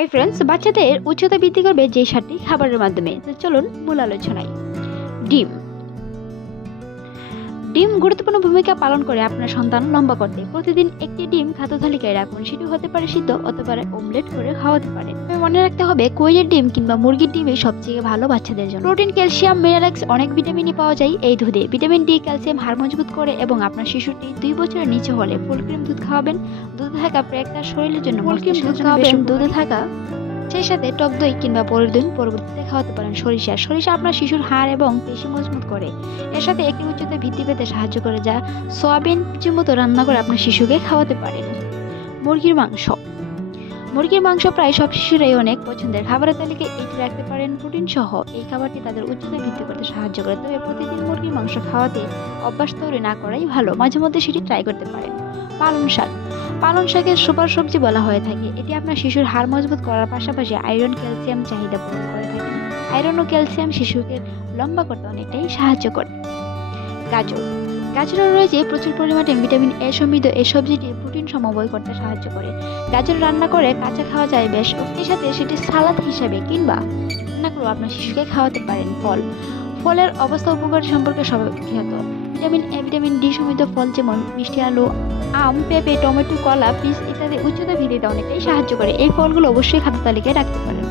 Hi friends, বাচ্চাদের উচ্চতা বৃদ্ধি করবে যে 7টি খাবারের মাধ্যমে। তো চলুন মূল আলোচনায়। ডিম ডিম গুরুত্বপূর্ণ ভূমিকা পালন করে আপনার সন্তান লম্বা করতে। প্রতিদিন একটি ডিম খাদ্য তালিকায় রাখুন। সেটি হতে পারে সিদ্ধ অথবা অমলেট করে খাওয়াতে পারেন। মনে রাখতে হবে কোয়েলের ডিম কিংবা মুরগির ডিমই সবচেয়ে ভালো বাচ্চাদের জন্য। প্রোটিন, ক্যালসিয়াম, মিনারেলস অনেক ভিটামিনই পাওয়া যায় এই দুধে। ভিটামিন ডি, ক্যালসিয়াম হাড় মজবুত করে এবং আপনার শিশুটি 2 বছরের নিচে হলে ফুল ক্রিম দুধ খাওয়াবেন। দুধে থাকা প্রেক তার শরীরের জন্য ফুল ক্রিম দুধ খাওয়াবেন। দুধে থাকা সেই সাথে টক দই কিংবা পরের দিন পরবর্তীতে খাওয়াতে পারেন। সরিষা আপনার শিশুর হাড় এবং পেশি মজবুত করে। এর সাথে একটি উচ্চতা বৃদ্ধি পেতে সাহায্য করে, যা সয়াবিন মতো রান্না করে আপনার শিশুকে খাওয়াতে পারেন। মুরগির মাংস প্রায় সব শিশুরাই অনেক পছন্দের। খাবারের তালিকায় এটি রাখতে পারেন। প্রোটিন সহ এই খাবারটি তাদের উচ্চতা বৃদ্ধি করতে সাহায্য করে, তবে প্রতিদিন মুরগির মাংস খাওয়াতে অভ্যাস তৈরি না করাই ভালো। মাঝে মধ্যে সেটি ট্রাই করতে পারেন। পালং শাকের সুপার সবজি বলা হয়ে থাকে। এটি আপনার শিশুর হাড় মজবুত করার পাশাপাশি আয়রন, ক্যালসিয়াম চাহিদা পূরণ করে থাকে। আয়রন ও ক্যালসিয়াম শিশুকে লম্বা করতে অনেকটাই সাহায্য করে। গাজরে রয়েছে প্রচুর পরিমাণে ভিটামিন এ সমৃদ্ধ। এই সবজিটি প্রোটিন সমন্বয় করতে সাহায্য করে। গাজর রান্না করে কাঁচা খাওয়া যায় বেশ। এর সাথে সেটি সালাদ হিসাবে কিংবা রান্না করে আপনার শিশুকে খাওয়াতে পারেন। ফলের অবস্থা উপকার সম্পর্কে সবাই জ্ঞাত। ভিটামিন এ, ভিটামিন ডি সমৃদ্ধ ফল যেমন মিষ্টি আলু, আম, পেঁপে, টমেটো, কলা, পিচ ইত্যাদি উচ্চতা বৃদ্ধিতে অনেকটাই সাহায্য করে। এই ফলগুলো অবশ্যই খাদ্য তালিকায় রাখতে পারেন।